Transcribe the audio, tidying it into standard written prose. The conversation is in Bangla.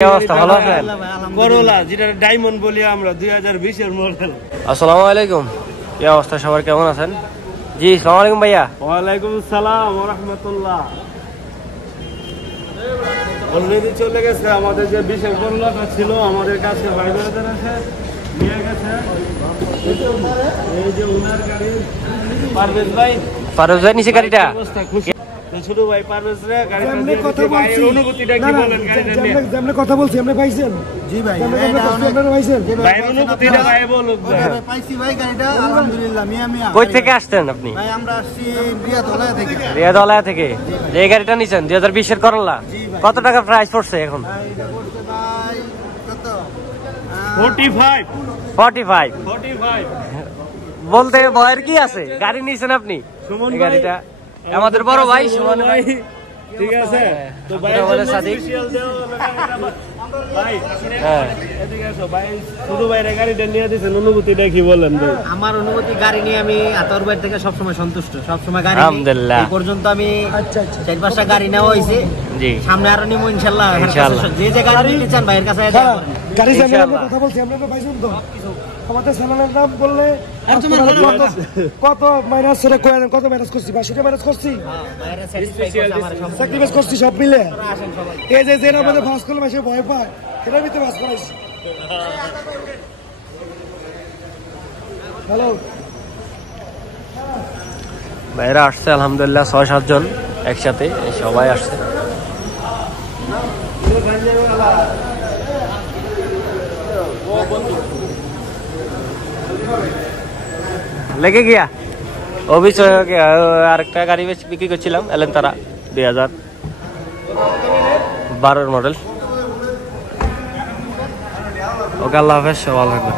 ভালো আছেন? করলা যেটা ডায়মন্ড বলি আমরা 2020 এর মডেল। আসসালামু আলাইকুম, কি অবস্থা সবার, কেমন আছেন? জি আসসালামু আলাইকুম ভাইয়া। ওয়ালাইকুম আসসালাম ওয়া রাহমাতুল্লাহ। অলরেডি চলে গেছে আমাদের যে বিশেষ করলাটা ছিল আমাদের কাছে ভাই ব্রাদার আছে নিয়ে গেছে। এই যে ওনার গাড়ি পারভেজ ভাই নিচে গাড়িটা অবস্থা খুশি ছোট ভাই পারভেজ রে গাড়িটা নিয়ে কথা বলছি। অনুভূতিটা কি বলেন গাড়িটা নিয়ে? আমরা কথা বলছি, আমরা পাইছেন? জি ভাই, আপনারা পাইছেন? ভাই অনুভূতিটা ভাই বলুক ভাই। পাইছি ভাই গাড়িটা আলহামদুলিল্লাহ। মিয়া কই থেকে আসছেন আপনি? ভাই আমরা আসছি রিয়াদওয়ালা থেকে। রিয়াদওয়ালা থেকে যে গাড়িটা নিছেন 2020 এর করলা, কত টাকা প্রাইস পড়ছে এখন? ভাই এটা পড়ছে ভাই কত 45 45 বলতে ভয়ের কি আছে? গাড়ি নিছেন আপনি সুমন এই ভাই, গাড়িটা আমাদের বড় ভাই সুমন ভাই। ঠিক আছে তো ভাই আমাদের সাথে স্পেশাল দেও ভাই হ্যাঁ এদিকে আসো ভাই। ছোট ভাইরা গাড়িটা নিয়ে দিয়েছেন, অনুভূতিটা কি বলেন ভাই? আমার অনুভূতি, গাড়ি নিয়ে আমি আতর ভাই থেকে সবসময় সন্তুষ্ট, সবসময় গাড়ি নিই। আলহামদুলিল্লাহ। এই পর্যন্ত আমি 4-5টা গাড়ি নেওয়া হয়েছে, জি সামনে আরো নিবো ইনশাল্লাহ। ইনশাল্লাহ। যে যে গাড়ি নিতে চান ভাইয়ের কাছে আইতে পারেন। গাড়ি যে আমরা ইনশাআল্লাহ। কথা বলছি, আমরা পাইছেন তো? আমাদের চ্যানেলের নাম বললে কত মাইনাস সেটা কয়, কত মাইনাস করছি বা সেটা মাইনাস করছি, ভাইয়েরা satisfy করছে আমার সব। স্যাক্রিফাইস করছি সব মিলে। আসেন সবাই। এই যে যেটা আমাদের ফাঁস করলে মাসে ভয় পায়, সেটার ভিতরে ফাঁস করাইছি। হ্যালো, ভাইরা আসছে আলহামদুলিল্লাহ 6-7 জন একসাথে, সবাই আসছে। লেগে গিয়া অভিচয় আরেকটা গাড়ি বিক্রি করছিলাম, এলেন তারা 2012 মডেল। ওকে, আল্লাহ হাফেজ, ভালো থাকবেন।